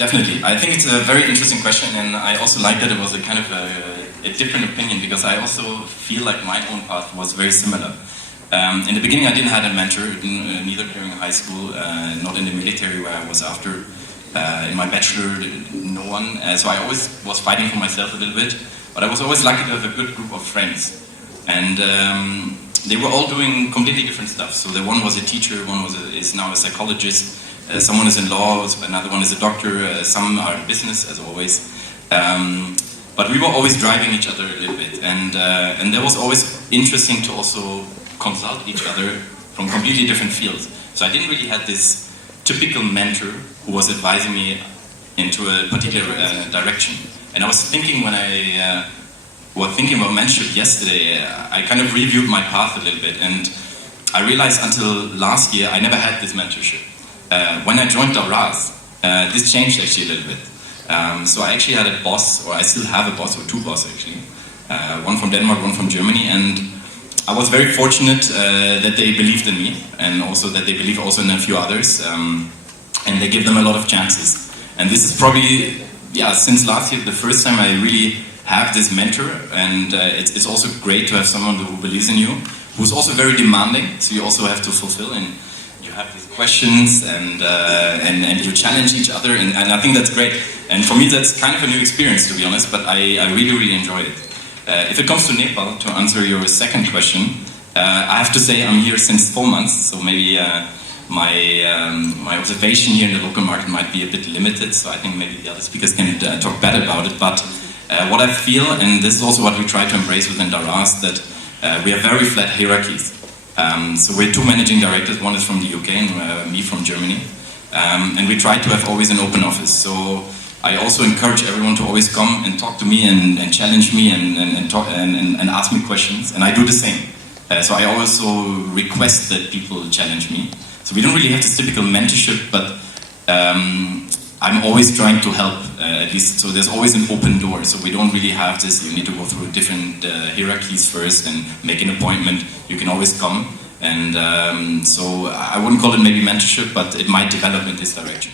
Definitely. I think it's a very interesting question, and I also like that it was a kind of a different opinion, because I also feel like my own path was very similar. In the beginning I didn't have a mentor, neither during high school, not in the military where I was after. In my bachelor, no one, so I always was fighting for myself a little bit, but I was always lucky to have a good group of friends. And they were all doing completely different stuff. So the one was a teacher, one is now a psychologist, someone is in law, another one is a doctor, some are in business, as always. But we were always driving each other a little bit, and that was always interesting to also consult each other from completely different fields. So I didn't really have this typical mentor who was advising me into a particular direction. And I was thinking, when I was thinking about mentorship yesterday, I kind of reviewed my path a little bit, and I realized until last year I never had this mentorship. When I joined Daraz, this changed actually a little bit. So I actually had a boss, or I still have a boss, or two bosses actually. One from Denmark, one from Germany, and I was very fortunate that they believed in me, and also that they believe also in a few others, and they give them a lot of chances. And this is probably, since last year, the first time I really have this mentor, and it's also great to have someone who believes in you, who's also very demanding, so you also have to fulfill, and you have these questions, and you challenge each other, and I think that's great. And for me that's kind of a new experience, to be honest, but I really, really enjoy it. If it comes to Nepal, to answer your second question, I have to say I'm here since 4 months, so maybe my observation here in the local market might be a bit limited, so I think maybe the other speakers can talk better about it. But what I feel, and this is also what we try to embrace within Daraz, that we have very flat hierarchies. So we're two managing directors, one is from the UK and me from Germany, and we try to have always an open office. So I also encourage everyone to always come and talk to me and challenge me and ask me questions, and I do the same. So I also request that people challenge me. So we don't really have this typical mentorship, but I'm always trying to help, at least, so there's always an open door. So we don't really have this, you need to go through different hierarchies first and make an appointment. You can always come, and so I wouldn't call it maybe mentorship, but it might develop in this direction.